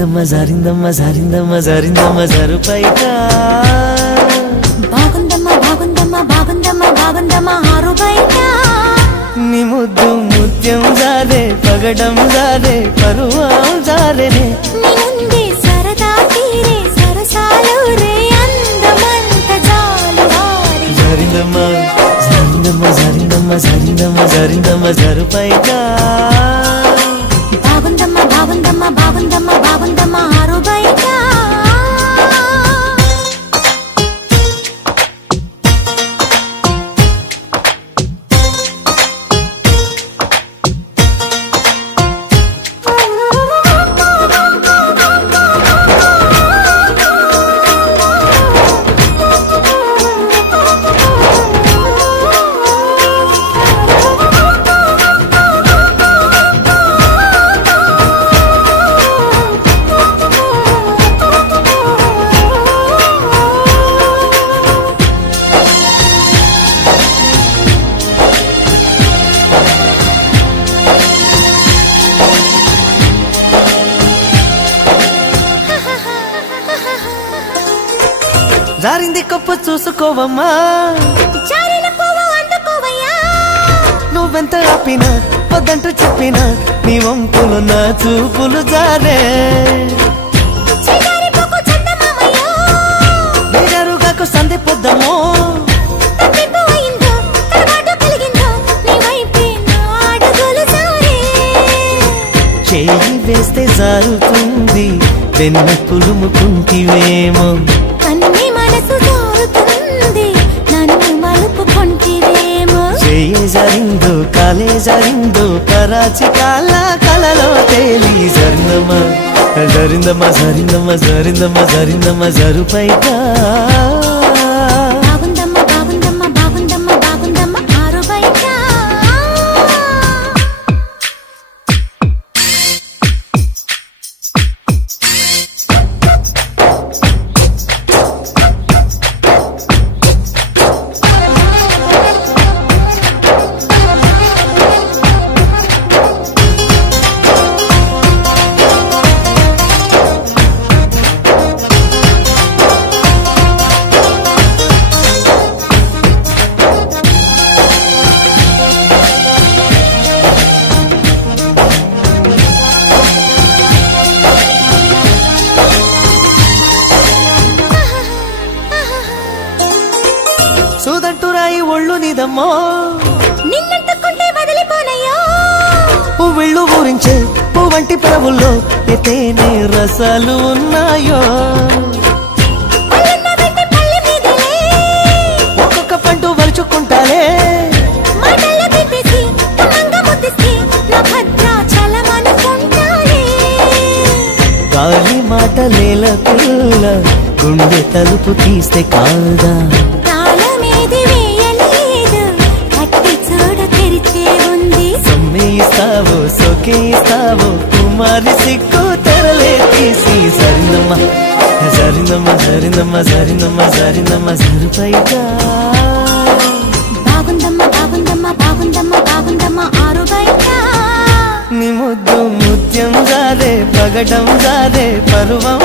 జారిందమ్మ జారిందమ్మ జారిందమ్మ జారిందమ్మ జరుపైగా బాగుందమ్మ బాగుందమ్మ బాగుందమ్మ బాగుందమ్మ ఆరు బయట నీ ముద్దు ముత్యం జారే పగడం జారే పరువం జారేనే నీ సరదా తీరే సరసాలు రే అందమంత జాలు వారి జారిందమ్మ జారిందమ్మ జారిందమ్మ జారిందమ్మ జారిందమ్మ జరుపైగా బాగుందమ్మ బాగుందమ్మ బాగుందమ్మ బాగుందమ్మ ఆరు బయట జారింది కప్పు చూసుకోవమ్మా జారిన పువ్వు అందుకోవయ్యా నువ్వెంత ఆపినా వద్దంటూ చెప్పినా నీ వంపులు నా చూపులు జారే చిగారిపోకు చందమామయ్యో నిజరుగాకు సంధి పొద్దమో తప్పిపో అయిందో తడబాటు కలిగిందో నీ వైపే నా అడుగులు సారే చేయి వేస్తే జారుతుంది వెన్న పులుముకుంటివేమో కన్ని మనసు జారుతుంది నన్ను మలుపుకుంటివేమో చేయి జారిందో కాలే జారిందో కరాచి కాల కలలో తేలి జరిందమ్మ జరిందమ్మ జరిందమ్మ జరిందమ్మ జరిందమ్మ జరుపైగా బాగుందమ్మ బాగుందమ్మ బాగుందమ్మ బాగుందమ్మ ఆరు బయట సూదంటురాయి ఒళ్ళు నిదమ్మో నిన్నట్టుకుంటే వదిలిపోనయ్యో పువ్విళ్ళు ఊరించే పువ్వంటి పెరవుల్లో తేనె రసాలు ఉన్నాయో పళ్ళన్న వెంట పళ్ళ మీదలే ఒక్కొక్క పండు వలుచుకుంటాలే మాటల్లో తిప్పేసి కమ్మంగా ముద్దిస్తే నా భద్రాచలమనుకుంటానే గాలి మాటలేల పిల్ల గుండె తలుపు తీస్తే కాదా తాళమేది వేయలేదు కట్టి చూడ తెరిచే ఉంది సమ్మేయిస్తావో సోకేయిస్తావో కుమారి సిక్కు తెరలే తీసి జరిందమ్మ జరిందమ్మ జరిందమ్మ జరిందమ్మ జరిందమ్మ జరుపైగా బాగుందమ్మ బాగుందమ్మ బాగుందమ్మ బాగుందమ్మ ఆరు బయట నీ ముద్దు ముత్యం జారే పగడం జారే పరువం